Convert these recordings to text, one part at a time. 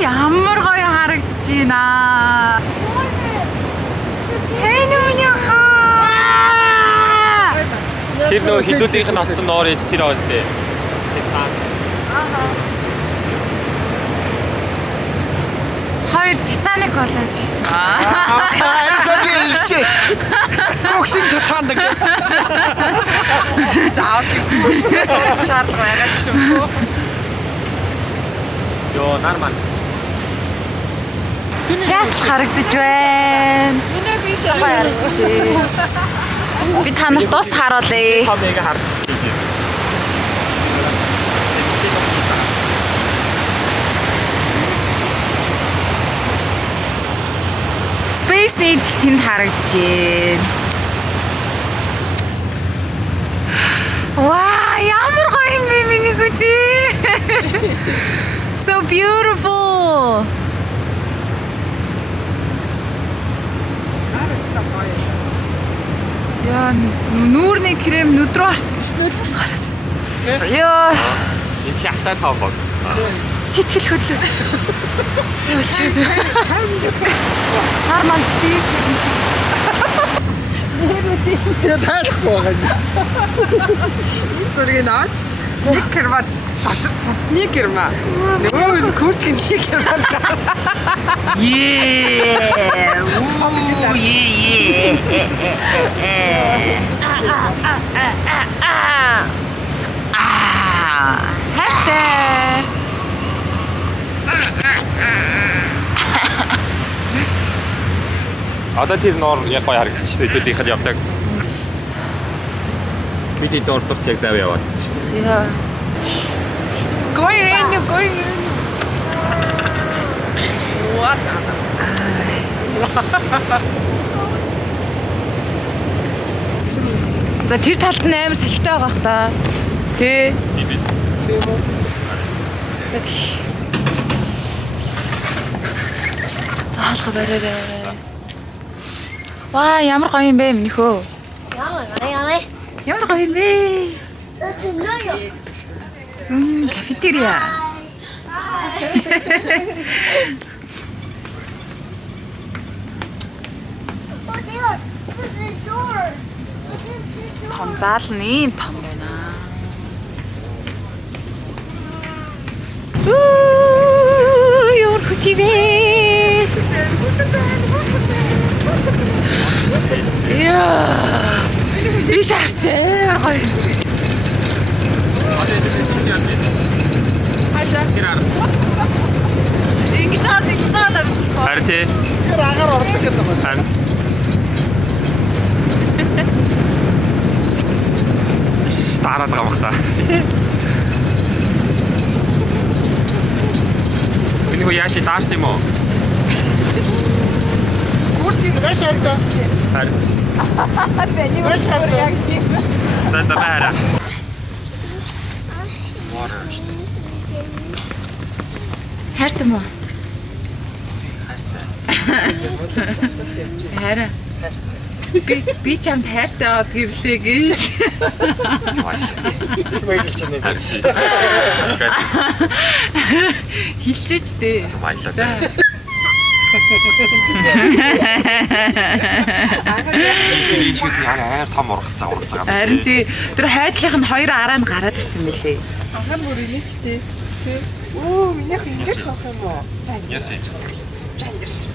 Ямар гоё харагдаж байна. Сайн уу яхаа. Тэр нөгөө хідүүлийнх нь оцсон ноор ээж тэр аваад тээ. Хоёр Титаник болооч. Арисаг ийшээ. Гогшин Титаник гэж. Заавал гогшин Титаник шаардлага байгаа ч юм уу. Йоо, нормал. Сэтл харагдаж байна. Миний биш харагдаж. Би та нарт ус харуулъя. Хамыг хардчихлээ. Space Needle тэнд харагдаж байна. Ваа, ямар гоё юм бэ миний гүзээ. So beautiful. Яа, нүүрний крем нүдрөө орцчихноо л бас гараад. Яа, Энэ хятад тав баг. сэтгэл хөдлөж. Болчиход. Харман чиг. Тэгээ таалахгүй байгаа юм. Энэ зургийг наач. Нэг кэрват батар цавсны гэрмаа. Нөгөө куртгийн нэг гэрмаа. Yeah. Хайртай. Одоо тэр ноор яг гоё харагдчихлээ. Хідүүлийнх нь явдаг. Бид энэ дурдварч яг зав яваадсэн шүү дээ. Яа. Гой энэ. What? За тэр талд нь амар салхитай байгаа хта. Тэ. Бид. Хаалга бариарай. Ваа, ямар гоё юм бэ минийхөө. Ямар гоё юм бэ. Кафетерия. Том заал нь ийм том байна. Ямар хөтөвэ. Яа. Биш харсан гоё. Хаашаа? Тэр ар. Ингэж цаад. Харин тий. Тэр агаар ордог гэдэг байна. Харин. Стараад байгаа бах та. Миний хөө яаши даарсан юм уу? Куртгийн Дэш харагдаа. Харин. Тэний өөр яг тийм. За баараа. Water шүү дээ. Хайртай мó. Хайртай. Би чамд хайртай аваад гэрлээ гээл. Мэйлж байна. Хилчээч дээ. Баялаа. Тэр ийшүүд яа том ургац ургац байгаа. Харин тэр хайдлынх нь хоёр араа нь гараад ирсэн мөлий. анхан бүр инээдтэй. Оо, минийх ингэж суух юм уу? За Яс. ингэж шиж.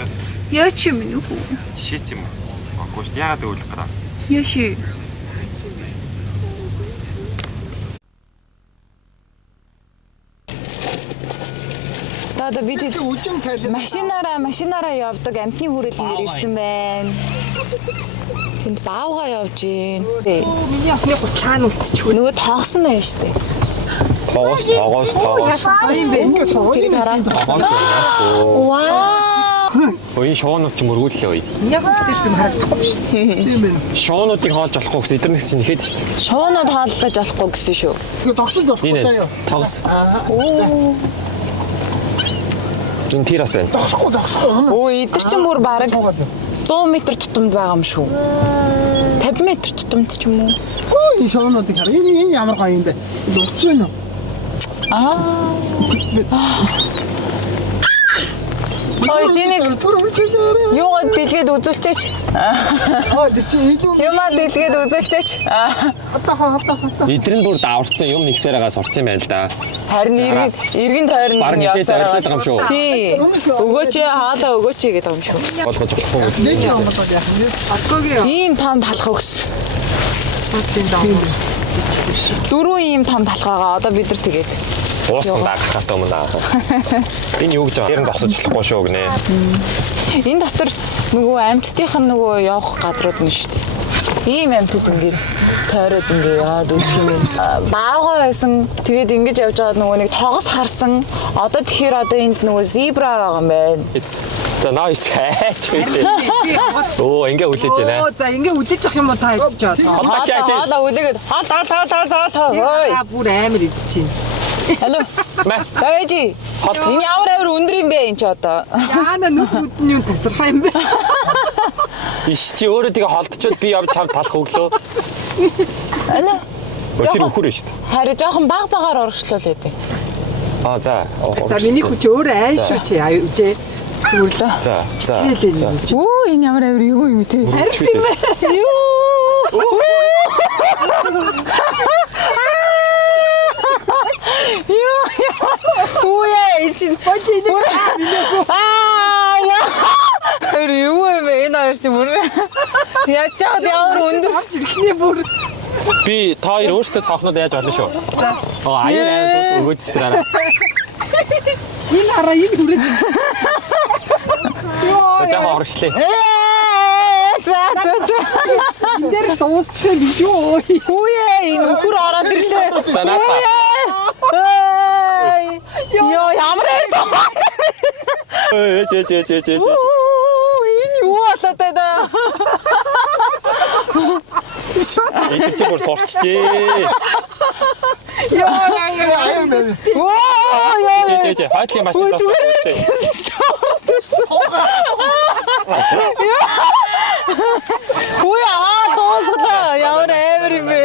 Яс. Яач юм нүх үү? Жишээч юм уу? Аггүй шүү. Яагаад өөлөх гараа? Яши. За одоо бид Үжин тайлбар. машинаараа явдаг амтны хүрээлэнд ирсэн байна. Тэнд баавга явж гин. Оо, миний охины гутлаа нь үлдчихв. Нөгөө тоогсон нь штэ. Тоогоос. Баян бэ. Ингээ сууя. Тэрийг хараа. Тоогоос яа. Вау. Ой шоонууд ч мөргүүллээ ой. Миний охин ч юм харагдахгүй шүү дээ. Тийм байна. Шоонуудыг хоолж болохгүй гэсэн эднээс нэхэд шүү дээ. Шуунууд хааллаж болохгүй гэсэн шүү. Тэгээ тогсож болохгүй Энэ заяа. тоогоос. Оо. Гин тэр бас байна. Тогсохгүй. Өө эдгэр чинь бүр бараг 100 м тутамд байгаа юм шүү. 50 м тутамд ч юм уу. Өө энэ шоонуудыг хар. Энэ ямар гоё юм бэ? Луц байна уу? Аа. Ой шинийг юугаа дэлгээд үзүүлчихээч. Юмаа дэлгээд үзүүлчихээч. Эдгээр нь бүр даварцсан юм нэгсээр байгаа сурцсан юм байна л да. Харин иргэн тойронд Баг нь нэлээд явсараа. арилаад байгаа юм шүү. Тий. Өгөөч хаалаа өгөөч гэдэг юм шүү. Болгож өгөхгүй. Ийм том талах өгс. Дөрөв ийм том талхаагаа одоо бид нар тэгээд Уусгандаа гарахаас өмнө аа. Энэ юу гэж байгаа? Тэр нь зогсож болохгүй шүү гинэ. энэ дотор нөгөө амьтдынх нь нөгөө явах газрууд нь шүү дээ. Ийм амьтад ингээд тойроод ингээд яад үзэх юм. Баагаа байсан. Тэгээд ингэж явж байгаа нөгөө нэг тогос харсан. Одоо тэгэхээр одоо энд нөгөө зебра байгаа юм байна. За наа ич хайч үлээ. Оо ингээ үлээж байна. Оо за ингээ үлээж ах юм уу та хэлж чад. Хаалаа үлээгээд хаал. Ой. Бүр амар идчихээн. Алло. Мэ. Таажи. Энэ ямар өндөр юм бэ энэ ч одоо. Яана нүд нь юу тасархаа юм бэ? Иш чи өөрөө тэгээ холдчихвол би явж чамд талах өглөө. Алло. Тэр өхөр шүү дээ. Харин жоохон багаар орчлол өгдөө. Аа за. За миний хүч өөрөө айн шүү чи аюужээ. Зүрлээ. За. Оо энэ ямар авир юу юм те. Харин тийм ээ. Юу. Үе чин бочины. Яа. Юу юм бэ энэ хоёр чи бүр. Ячаад ямар өндөр ирхний бүр. Би та хоёр өөрсдөө цаахнууд яаж болно шүү. Оо аюун аймаг өгөөд ч тэраа. Энэ араа энэ хүрээд. За орчлээ. За. Энэ дээр дуусчих юм биш үү? Үе энэ өхөр ороод ирлээ. За наата. Йоо ямар ярд. Ээ. Энэ юу болоод байна? Энэ чи бүр сурчжээ. Ээ. Хайтлын машин зогсож. Үе дуусглаа. Ямар амар юм бэ?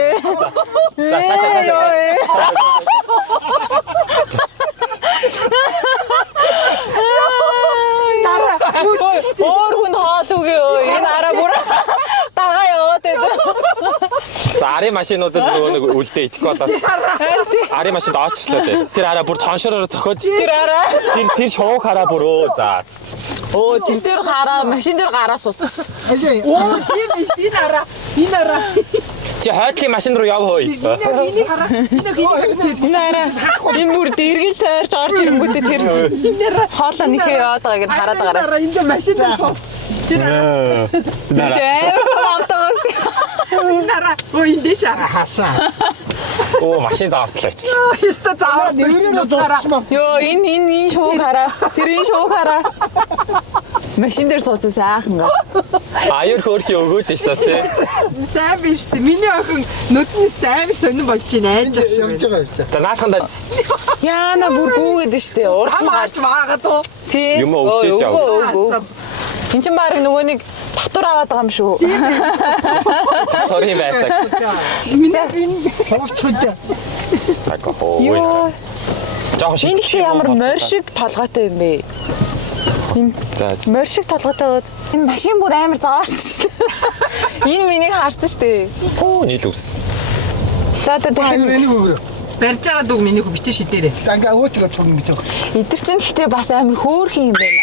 Өөр хүн хоол үгүй юу? Энэ араа бүр дагаа яваад байдаг. За арын машинуудад нөгөө нэг үлдээ итгэх болоос. Арын машинд оччлоо дээ. Тэр араа бүр тоншороор зохиод. Тэр араа. Тэр шууг хараа бүр өө за. Оо тэр дээр гараа машин дээр гараа суцсан. Оо тийм биш энэ араа. Чи хайтлын машин руу яв хөөе. Энийг хараа. Энэ араа. Энэ бүр дэргэж сайрч орж ирэнгүүтээ тэр хоолоо нэхээ яваад байгааг нь хараад байгаа. Энд машин дээр сууц. Амтагаас. Энэ араа. Оо энэ дэш араа. Хасаа. Оо машин заавартлаа чи. Яста заавар Нэрээ дууссан. Йоо энэ шууг хараа. Тэр энэ шууг хараа. Машин дээр суусан сайхан гоо. Аюур хөөрхи өгөөд нь штас тий. сайн биш үү? Миний охин нүднээс амар сонирн болж байна айж ах шиг байна. За наатханда Яна бүр бүүгээд штэ. Урд нь Хамаарч гарч. maaгаад уу? Тий. Юм өгчээж яав. Энд чинь баг нөгөө нэг татвар аваад байгаа юм шүү. Торийн байцаг. Миний Ховчтой. Такоо. Йоо. Жохо шиг. Энэ их ямар морьшиг толгойтой юм бэ? Энэ За. морьшиг толгойтой. Энэ машин бүр амар заваарч. Энэ минийг харсан штэ. Оо нийлүүс. За одоо Хайр тэр энийг өгөө. барьж байгаа дug миний хөө битэн шидээрээ. Ингээ өөтгөө тун гэж байгаа. эдгэр чинь гэхдээ бас амар хөөрхөн юм байна.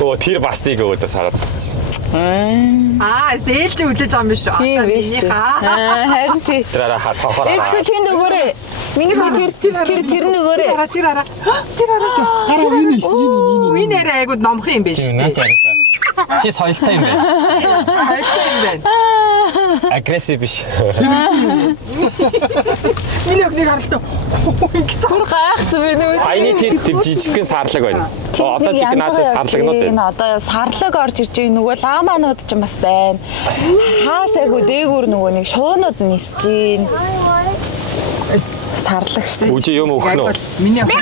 Оо тэр бас тийг өөдөөс хараад тасчих. Дээлж үлээж байгаа юм биш үү? Тийм биш үү? Харин тий. Тэр араа хатахаар. Эдгээр тэнд өгөөрэй. Миний хөө тэр нөгөөрэй. Тэр араа. Хараа энэ Энэ араа айгуу номхон юм биш үү? Чи соёлтой юм байна. Хайлттай юм байна. Агрессив биш. Миний охиныг харалтаа. Бүр гайхсан байна үү? Саяны тэр жижигхэн сарлаг байна. Одоо чи наачаас сарлагнууд байна. Энэ одоо сарлаг орж ирж байгаа нөгөө ламанууд ч юм бас байна. Хаасайгуу дээгүүр нөгөө нэг шуунууд нисэж гин. Сарлаг штэ. Үжи юм өгөх нь үү? Миний охин.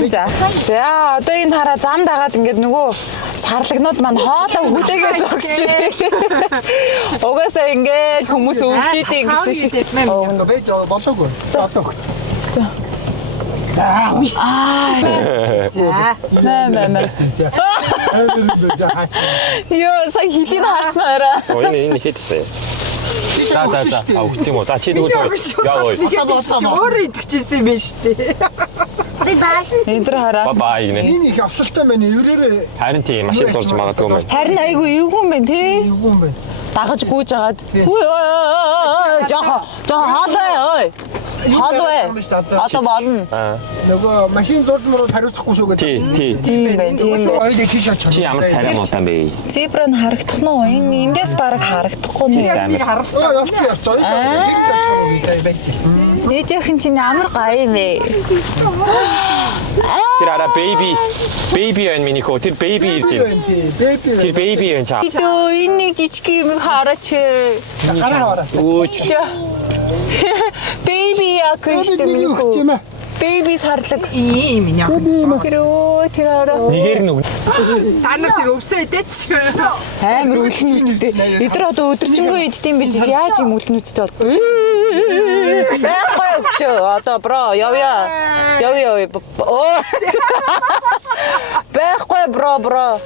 За одоо энэ хараа зам дагаад ингээд нөгөө сарлагнууд маань хоолоо хүлээгээ зогсож байна. Угаасаа ингээд хүмүүс өвж идэг гэсэн шиг. Бэж болоогүй. За одоо. Мэ. Ёо, сая хилийг харсан арай. Энэ хэд шээ. За. А үгүй юм уу? За чи тэгвэл яа ой. Өөрөө идэхжсэн юм байна шүү дээ. Эндэр хараа. Бай гинэ. Энэ их авсалтай байна. Еврээрээ Харин тийм машин зурж магадгүй юм байна. Харин айгүй эвгүй юм байна тий. юу юм бэ? Дагаж гүйж агаад. Хүй жоо хаалаа ой. Хаалаа. Одоо болно. Нөгөө машин зурж мөрөд хариуцахгүй шүү гэдэг. Тийм. Тийм байна. Ойлыг тийш очиж. Чи ямар царай муудаан бэ? Зебра нь харагдах нь уу? Эндээс бараг харагдахгүй нэ. Явцгаа. Ээжийнхэн чинь амар гоё юм бэ. Тэр ара baby энэ миний хөө тэр baby ирж байна. Тэр baby энэ чаа. Идөө энэ нэг жижиг юм хараач. Хараа. Өөч. Baby яг ихтэй миний хөө. Baby сарлаг. Ийм юм яах вэ? Тэр араа. Нэгээр нь Та нар тэр өвсөө идээч. Амар үлнүүдтэй. Эдгээр одоо өдөржингөө иддэм бич яаж юм үлнүүдтэй бол. Байхгүй шүү. Одоо бро явъя. Оо. Байхгүй бро.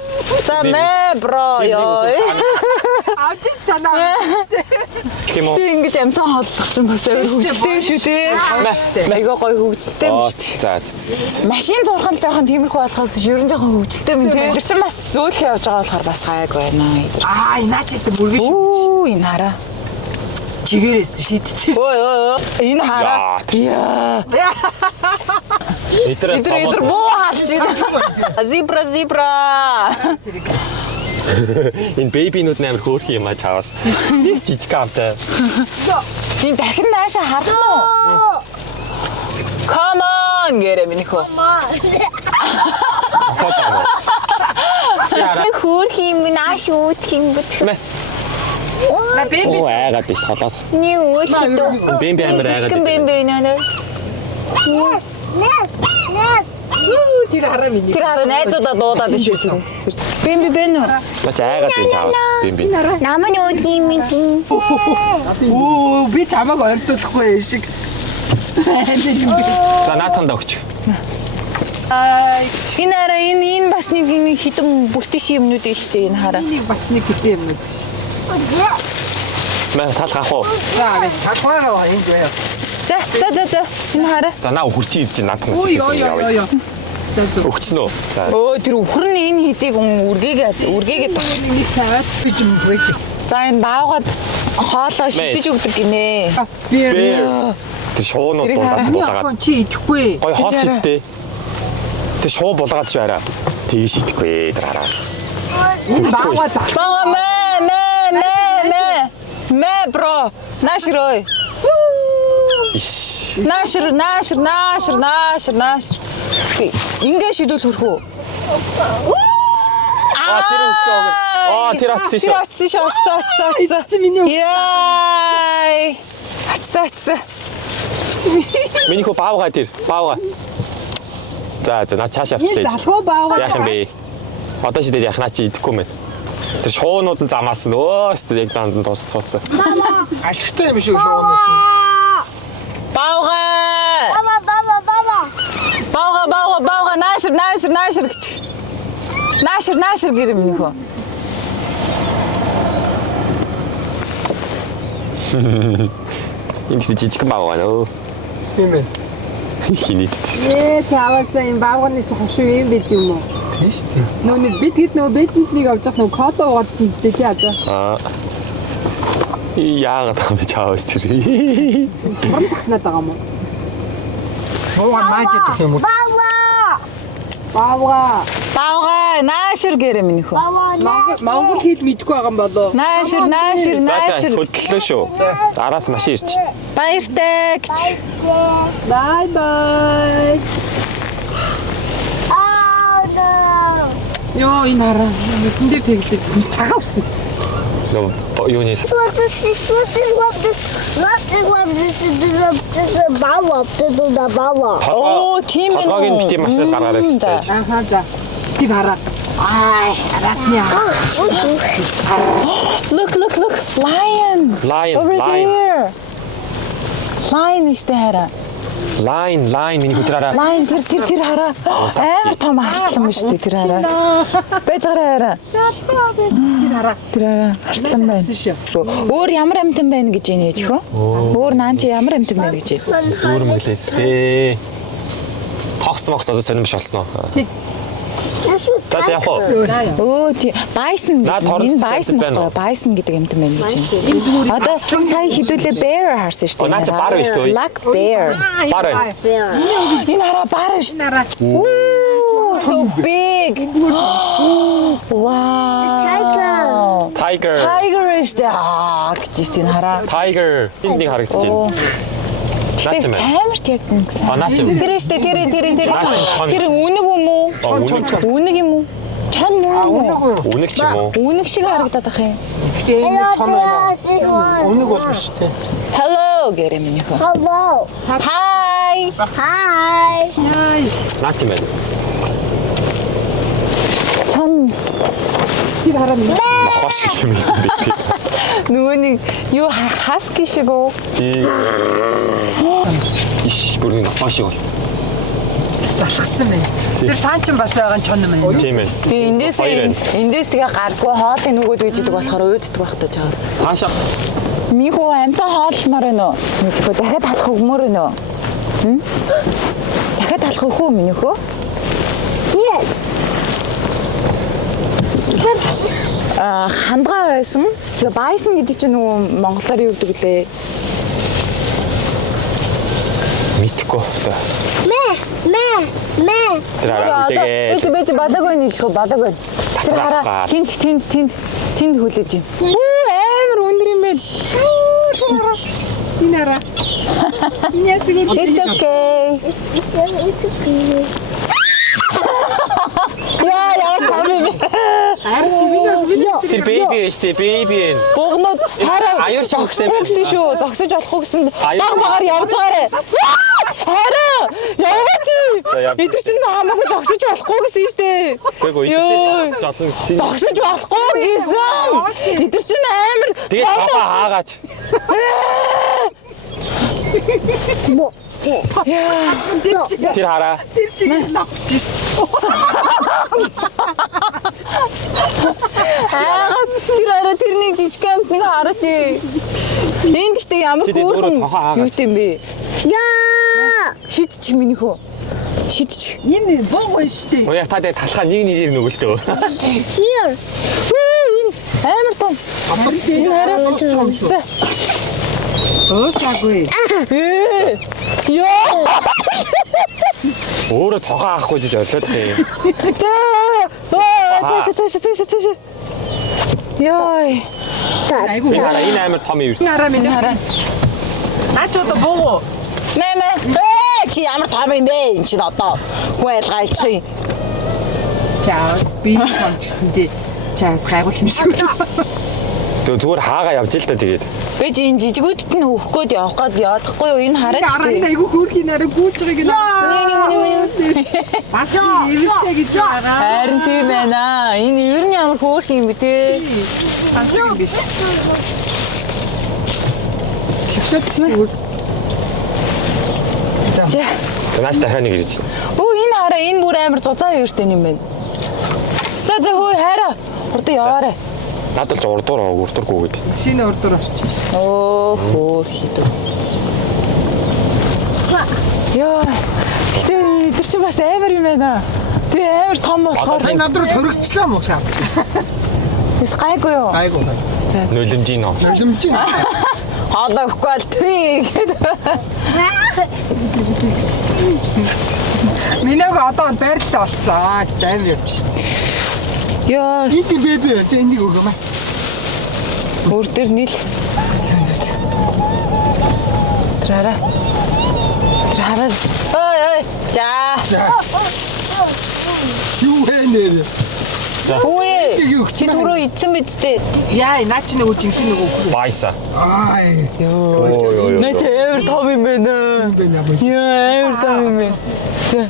За мэ бро ёо. Авчих санаа шүү дээ. тийм үү? Тэр ингэж амтан хооллох юм бас амар хөвгөлтэй шүү дээ. Айгаа гоё хөвгөлтэй юм шүү дээ. За. Машин зурх нь жоохон тиймэрхүү болохоос ерөн жоохон хөвгөлтэй юм тийм. Тэр чинь бас зөөлхөн явж байгаа болохоор бас гайг байна. Инаачээс бүргэн шүү. Оо энэ хараа. Чигээрээс шийдчихсэн. Ой. Энэ хараа. Яа. Эдэр боо халж байна. Зебра. Энэ бэбинууд амар хөөрх юм а чаавас. Жижиг амтай. Тийм дахин наашаа харах уу? Come on гэрэ минь хөө. Хөөрх юм нааш út юм бут. На бэби Оо айгаад биш халаас. Ни út хитөө. Бэмби амар айгаад. Бэмби нэ. тэр хараа миний. Тэр хараа найзуудаа дуудаад биш үү? Бэмби бэнэ үү? Бач айгаад би чаавас бэмби. Намын үүд юм тийм. Оо би чамайг ойртуулахгүй шиг. За наатан догч. Энэ хараа энэ бас нэг юм хитэн бүлтэш юмнууд нь шүү дээ энэ хараа. Энийг бас нэг хэдэн юм уу? Мэ тал гах уу. За талбараа энд яа. За. Энэ хараа. За наа хурци ирж наатан Ой догч. ёо. Өгцөн үү? За. Өө тэр өхөр нь энэ хэдийг үргээгээд Нэг цайвар гэж юм байж. за энэ баавгад хоолоо шидэж өгдөг гинэ. Би Тэр шуунууд дундаас булаагаад. чи идэхгүй. Гой хоол шидтэй. Тэр шуу булаагаад ч арай. Тэгээ шидэхгүй тэр хараа. Энэ баага зах. Баава мэ бро. Нашрой. Иш. Нашр. Ингээ шидүүл хөрхөө. Тэр өгцөө. Тэр атсан шүү. Очсон. Миний Яй. Очсон. Миний хөө баавга тэр. Баавга. За наа цааш авчлаа. залхуу баага. Яах юм бэ? Одоо шидэд яхнаа чи идэхгүй мэн. Тэр шуунууд нь замаас нь өөстөө яг данд нь цууцсан. Ашигтай юм шүү шуунууд. Баага. Баага. Нашр гэж. Нашр гэрэм нөхөө. Энэ жижиг баавга нөө. Тийм ээ. Хинийд. Чаваасаа энэ бааганы жоохон шүү юм байт юм уу? Тийм шүү дээ. Нөө нэг бид нөө бэжинтнийг авч явах нөө кодо уудсан дээ тий азаа. Яагаад юм бэ чаавс тэр. Хорон захнаад байгаа юм уу? Шуугаа мааж идэх юм уу? Баага. Нашр гэрэм нөхөө. Монгол хэл мэдгүй байгаа юм болоо. Нашр. Хөдлөлөө шүү. Араас машин ирч. Баяртай гэж. Bye. Йоо энэ хараа. Хүн дээр тэглэжсэн чи цагаа авсан. Нөө юуны Оо тийм ээ. толгойн бити машинаас гаргаарай гэж. Ахаа за. Тийг хараа. Хараатны хараа. Look. Lion. Lion. Over there. Lion ishte хараа. Лайн миний хөдраараа. Лайн тэр хараа. Амар том арслан ба шүү дээ тэр хараа. Байж гараа хараа. Тэр хараа. Арслан байна. Өөр ямар амтан байна гэж ийнэ чихөө. Өөр наан чи ямар амтан байна гэж. Зүгээр мөглөөс дээ. Тогс одоо сонирмш болсноо. За яг хоо. Өө тий Bison энэ Bison байна. Bison гэдэг амтан байна гэж байна. Одоо сая хідүүлээ bear харсан шүү дээ. Наа чи бар биш үү? Black bear. Бар байна. Энэ хараа бар шүү дээ. So big. Wow. Tiger. Tiger шүү дээ. Гэж шүү дээ хараа. Tiger. Энд нэг харагдаж байна. Наач юм байна. Амар тэг гэсэн. Наач юм. Тэр шүү дээ тэр. чон. Тэр үнэг юм уу? Үнэг юм уу? Чон муу. Үнэг ч юм уу? Үнэг шиг харагдаад ах юм. Гэхдээ энэ чон байна. Үнэг болно шүү дээ. Hello гэрэ минийхөө. Hello. Hi. Hi. Наач юм байна. Чон Хош гэх юм байна. нөгөө нэг юу husky шиг үү? Иш бүрийн хош шиг бол. Залхацсан байна. Тэр саанчин бас байгаа чон юм байна. Тийм ээ. Тэгээ эндээс тэгээ гардгүй хоолын нөгөөд үйж идэг болохоор өөддөг байх та чаас. Хаашаа Минийхүү амтаа хоолмоор байна уу? Минийхүү дахиад талах өгмөр байна уу? Дахиад талах өгөх үү минийхүү? Yes. Хандгаа байсан. Тэгээ Bison гэдэг чинь нөгөө монголоор юу гэдэг лээ? мэдхгүй. Мэ. Тэр хараа үлээгээ. Бэж бадаг байна их бадаг байна. Тэр хараа тэнд хүлээж байна. Амар өндөр юм байна. Энэ хараа. Ясгүй. It's okay. It's okay. Яа камер. Тэр бэби ээ штэ бэби ээ. Богнод хараа аюур зогссон юм гэсэн шүү. Зогсож болохгүй гэсэн Аюур багаар явж байгаарэ. Хараа яваач. Эдгэр чинь хамаагүй зогсож болохгүй гэсэн штэ. Үгүй ээ. Жолон гэсэн. Зогсож болохгүй гэсэн. Эдгэр чинь амар. Тэгээ хаа хаагаач. Тэр хараа. Тэр чигээр навч шít. Тэр арай тэрний жижиг амтныг хараач. Энд ихтэй ямар хөөрхөн юу юм бэ? Яа. Шидчих минийхөө. Шидчих. Энэ бог байна шít. Уяа та тэгээ талхаа нэг нөгөлтөө. Here. Энэ амар том. Энэ арай чон шүү. За. Өсаагүй. Яа. Өөрөө цохоо авахгүй жиж ойлоод тээ. Цааш. Яй. Айгуу. Энэ хараа энэ амар том юм. Энэ хараа минь хараа. Наач одоо богоо. Мэ. Чи ямар том юм бэ? Энд чинь одоо хүн айлгаачих. Чаус би хамч гэсэн тий. Чаус гайгүй юм шиг. Тэгээ зүгээр хаагаа явж л та тэгээд. Бэж энэ жижигүүдэд нь өөх гээд явах гээд яадахгүй юу? Энэ хараач Араа энэ айгуу хөөрхийн нараа гүйж байгааг нь. Бас эвэлтэй гэж байгаа. Харин тийм байна. Энэ ер нь ямар хөөх юм бэ те? Ганц юм биш. Шившэт чинь За. Наач дахиад нэг ирж байна. Өө энэ хараа энэ бүр амар зузаан юуртэй юм байна. За хөөе хараа. Урд яваарэ. Надад ч урдуур гээд. шинэ урдуур орчих. Оо хөөх хийдэг. Яа. Гэтэ эдгэр чи бас амар юм байна. Тэ амар том болохоор. Тай над руу төрөгчлээ мөн шаарч. Тэс гайгүй юу? Гайгүй. Нулимжийн нөө. Нулимжийн. Хоолоо өгөхгүй л тий. Минийг одоо байрлал болцоо. Стайм явчих. Яа. Энд бэби за энийг өгөөм. Өөр дээр нийл. Трара. Ой. За. Юу вэ нэр? Үгүй. Чи түрүү идсэн мэдтэй. Яа, наа чи нөгөө жинхэнэ нөгөө Байса. Ай. Йоо. Нэ чи амар том юм байна. Яа, амар том юм байна. За.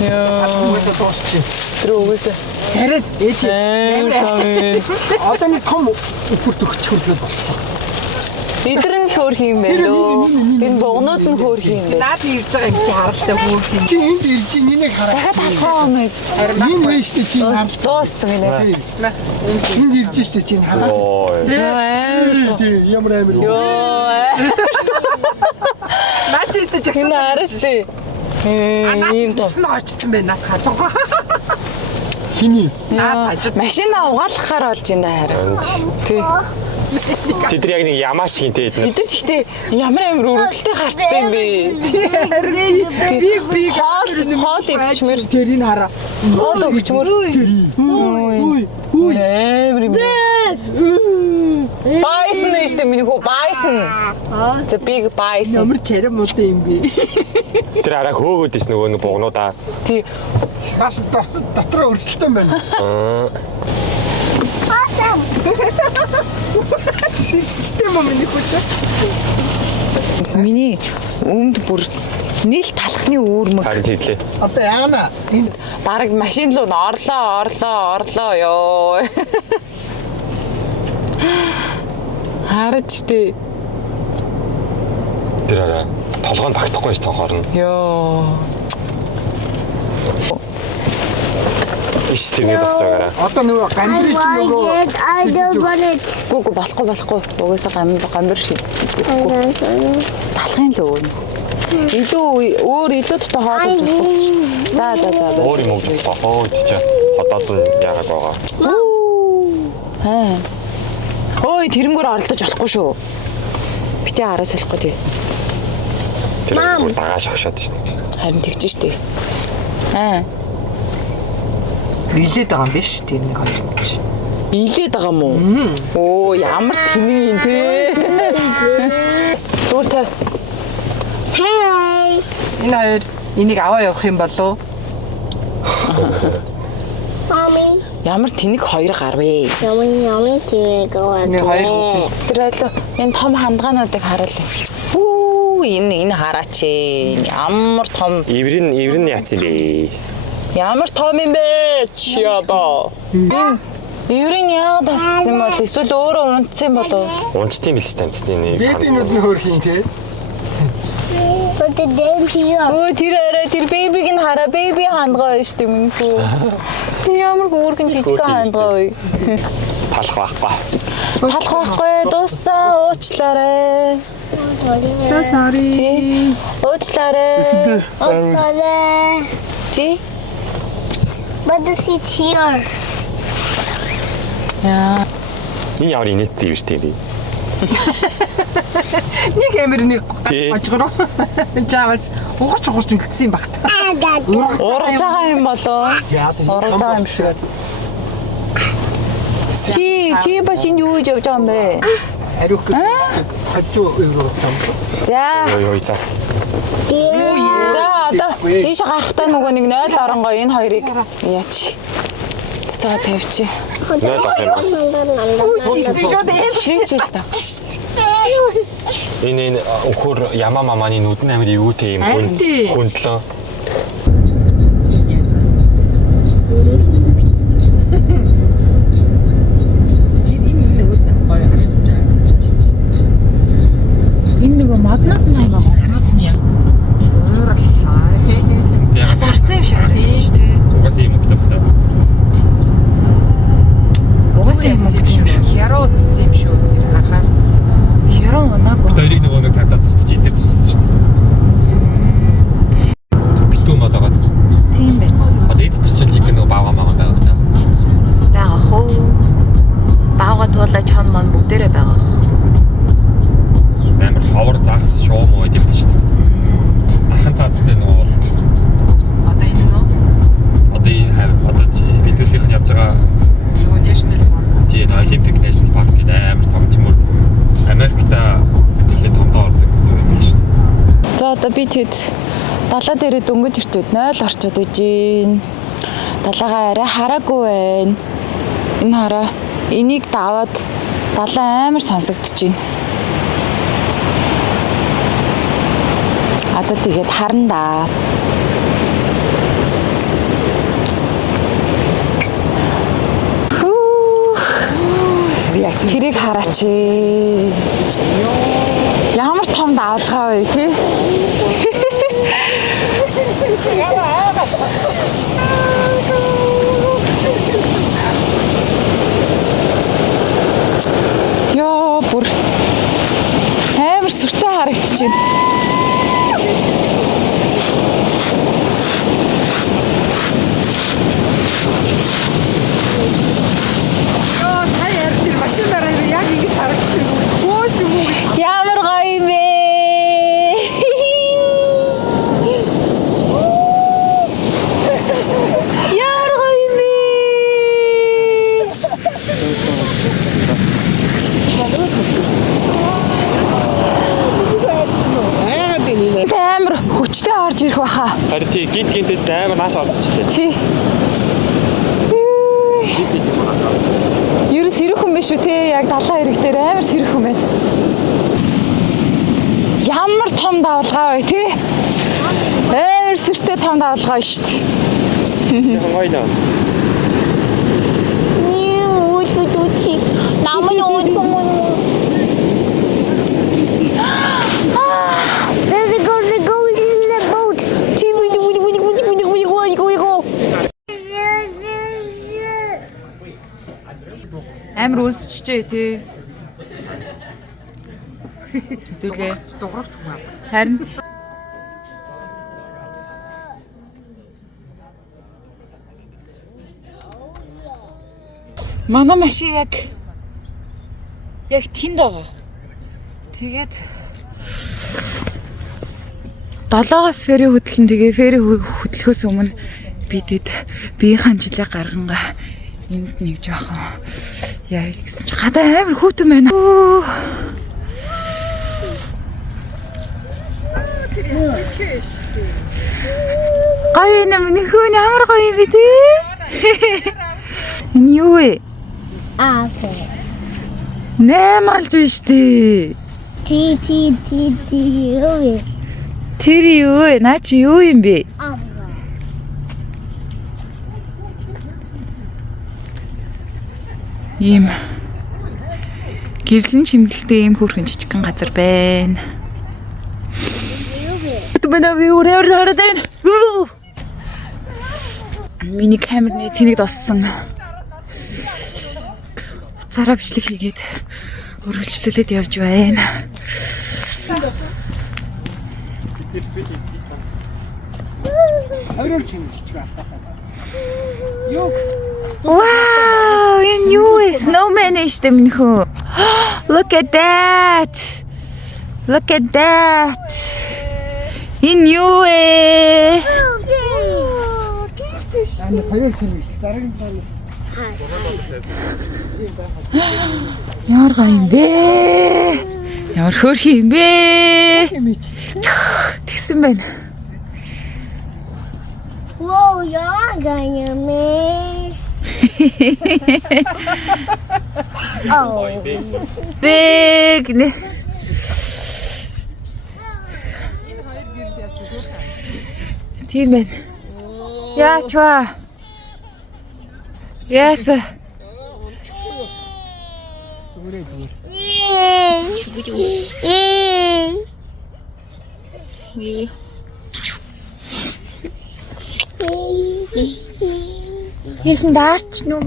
Яа. Үгүйсээ дуусчих. Тэр үгүйсээ. царайд ээж амар том юм. Одоо нэг том өдөр төгсчихвэл болчихсон. Эдгээр нь л хөөх юм бэ лөө. Энэ богнууд нь хөөх юм бэ. Наад ирж байгаа юм чи харалтай хөөх юм. Чи энд ирж энийг хараа. Дахиад хатгаа онож. Энэ вэ штэ чи хараа. Дууссан гинэ. Энд ирж штэ чи хараа. Ямар амир. Наад чи өстө жагсан. Энэ араш тий. Ийм тусна очсон байна наад хажуугаа. Хиний. Наад хажууд. Машина угаалгахаар болж энэ хараа. Тий. Тэд нар яг нэг ямаа шиг те эдгээр. Бид нар тэгтээ ямар амар өргөдөлтэй харцтай юм бэ? Би хоол идчихмэр. Тэрийг хараа. Хоол өгчмөр. Ой. Амар юм. Bison is the миний хөө bison. The big bison. ямар чарам муутай юм бэ? Тэр арай хөөгөөд ис нөгөө нэг бугнуудаа. Тий. Бас дотроо өрсөлдөөн байна. Awesome. Шийдчихтэй юм миний хүч. Миний өмд бүр нийл талхны үүрмэг. Харин хэлээ. Одоо яана энэ Бараг машин руу орлоо ёо. Хараач тий. Тэр арай толгойн багтахгүй ш цонхоор нь. Ёо. Иш тэрний зогсоогаараа. одоо нөгөө гамбир чи нөгөө I don't want it. Гүг болохгүй. Угаасаа гамбир шид. Талхын л өөр. Өөр илүү дотоо хоол гэж болох. За. Өөр юм өгч байгаа. Чи ходоод нь яагаад байгаа. Ой, тэрнгөр оролдож болохгүй шүү. Битээ хараа солихгүй тий. Тэр бүр дагаа шогшоод шин. Харин тэгж штэ. Нийлээд байгаа юм биш тийм нэг хоёр. Илээд байгаа юм уу? Оо, ямар тэнэг юм те. Дүүр та. Hey. Энэ хоёр энийг аваа явах юм болов? Mommy. Ямар тэнэг хоёр гар вэ? Yummy TV going. Нэг хоёр. Тэр айлуу энэ том хандгаануудыг харуулъя. Энэ хараач. Ямар том. Иврэн яац юм бэ? Ямар том юм бэ? Чи одоо. Иврэн яа тасцсан юм бол эсвэл өөрөө унтсан болов? Унцтын бил станцны нэг. бэбинүүд нь хөөх юм те. But the damn here. Өө тэр бэбиг нь хараа. Бэби хандгаа биш тийм юм хөө. Ямар хөөргөн жижиг хандгаа вэ? Талах байхгүй. Талах байхгүй. Дуусцаа уучлаарай. Sorry. Уучлаарай. Okay. Чи? But the seat's here. Яа. Энэ ямар инээдтэй юм шүү дээ. Нэг амир нэг Тий. ажгаруу. Жаавас угарч үлдсэн юм багт. I got it. Ургаж байгаа юм болоо. Ургаж байгаа юм шиг. Чи бас энэ юу гэж явж байгаа юм бэ? Ариух хажуу евро замлаа. За. Йой за. За одоо ийш гарахтаа нөгөө нэг 0 оронгоо энэ хоёрыг яач. Буцаага тавьчих. Нөл авах юм бас. Шийдэл та. Энэ өхөр ямаа маманы нүдэн амир эвүүтэй юм гүндлөө. Энэ нөгөө моднод нь байгаа. Сурцсан юм шиг тий. Угаас юм өгдөг. Угаасаа юм юм шүү. Хяруу утсан юм шүү. Тэр харахаар. Хяруу унаагүй. Тэрийг нөгөө нэг цагдаа цэцэж энэ дээр цуссан шүү дээ. Битүү малаагаад. Тийм байна. Одоо эд төсөл чиг нөгөө баага байгаа даа. Бага хөө. Баага туулаа чон мон бүгдээрээ байгаа. Амар ховор загас шуу муу гэдэг юм шүү дээ. Дархан цаацтай нөгөө бол Одоо энэ нөө одоо энэ хайр одоо бидүүлийнх нь явж байгаа нөгөө national park. тийм Olympic National Park гэдэг амар том чимээр Америкта нэлээд томдоо ордог юм шүү дээ. За одоо би тэгэд далаа дээрээ дөнгөж ирчээд 0 орчод ижин. Далаагаа арай хараагүй байна. Энэ хараа. Энийг даваад далаа амар сонсогдож байна. Одоо тэгээд харна да. Тэрийг хараач. Ямар том даалгаа вэ тий? Яа бүр амар сүртэй харагдаж байна. Сая ярих машинаараа яг ингэж харагдсан юм. Хөөс юм уу гэж. Ямар гоё юм бэ? Ямар гоё юм бэ? Амар хүчтэй орж ирэх баха. Харин тий гинтээс амар нааш орж ирлээ. Тий. Ер нь сэрэх хүн биш үү те? Яг далайн хэрэг дээр амар сэрэх хүн байна. Ямар том давлгаа вэ те? Амар сэртэй том давлгаа шүү дээ. Яг гоё нөө. Намын өөдгөө There's a goat in the boat. Амар өсчжээ тий. Хэдүүлээ. Дуграгч хүн аа. Харин манай машин яг тэнд байгаа. Тэгээд 7-оос фэри хөдлөн тэгээ фэри хөдлөхөөс өмнө бидэд биеийн жилээ гаргангаа энд нэг жоохон яа гэсэн чи гадаа амар хүүтэн байна. Гоё юм нөхөн амар гоё юм бэ тий. Энэ юу вэ? Нэмалж штий. Ти. Тэр юу вэ? Наа чи юу юм бэ? Ийм гэрлэн чимгэлтэй ийм хөөрхөн жижигхэн газар байна. Би үрээр хараад байна. Миний камерны цэнийг доссон. Уцаараа бичлэг хийгээд өргөлжлүүлээд явж байна. Хоёроор чимэлж байгаа. Wow, энэ юу вэ? Snowman ishte миньхүү. Look at that. Look at that. Энэ юу вэ? Энэ хоёр чимэлж дараагийн тал. Ямар гоё юм бэ? Ямар хөөрхөн юм бэ? Тэгсэн байна. Whoa, you're gonna make. Oh. Big. Тийм байна. Яач вэ? Yes. Яасан даарч нүм.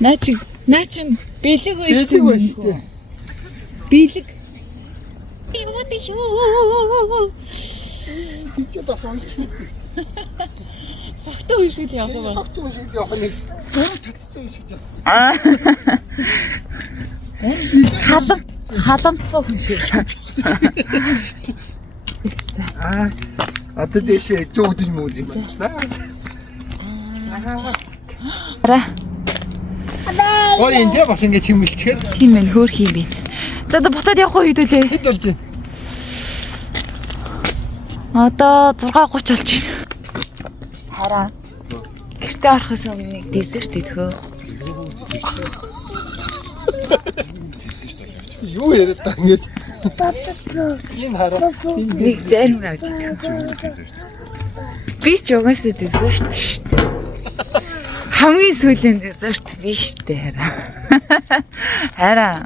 Наач бэлэг байж Бэлэг байна шүү дээ. Бэлэг. What is you? Чи тасан. Согтуу үешил явах юм. Хатуу шиг явах нэг гурав татсан шиг явах. Халамцсан хүн шиг. Одоо дэшээ зөөгдөж мөн юм байна. Ара. Ой энэ бас ингэ чимэлчээр Тийм ээ хөөх юм бэ. За одоо буцаад явах уу хэдүүлээ. хэд болж байна? Одоо 6:30 болж байна. Хараа. Гэртээ орохоос өмнө десерт идэх. Юу яриад та ингэж энэ хараа. Нэг зарим нь авч. Би ч угаасаа десерт шүү дээ. Хамгийн сүүлийн десерт биш дээ хараа. Хараа.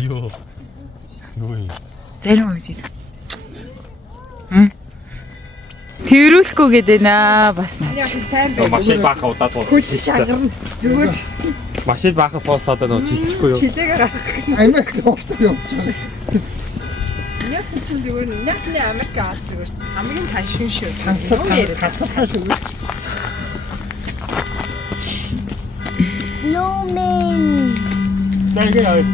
Юу. Юу юм? Зарим үгүй. Тэрүүлэхгүй гээд байна бас. Яг сайн байна. Машин баахан удаа сууц. Зүгээр Машин баахан сууцаад нөө чиглэхгүй юу? чилээгээ гарах. Америк явах явж байгаа. Яг чинь зүгээр нэгний Америк аваад зүгээр. Хамгийн ташин шүү. Хасах шүү. Snowman. Зэрэг яа.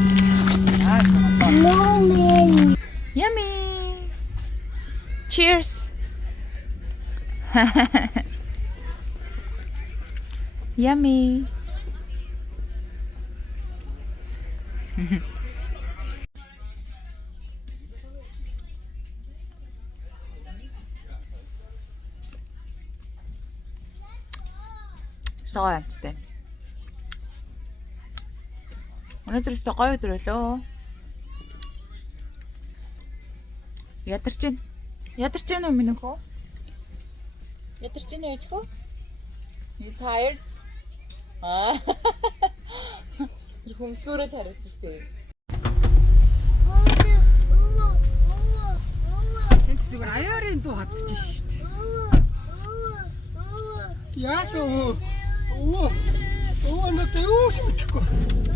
Snowman. Yummy. Cheers. Yummy. So амттай. Өнөөдөр өстө гоё өдөр болоо. Ядарч байна. Ядарч байна уу минь хөө? Ядарч байна яж хөө? You tired? Тэр хүмсгөөрөө тариуч штэ. Энд зүгээр аяарын дуу хадчих шүү дээ. Яасаа өө надад юу юм бэ?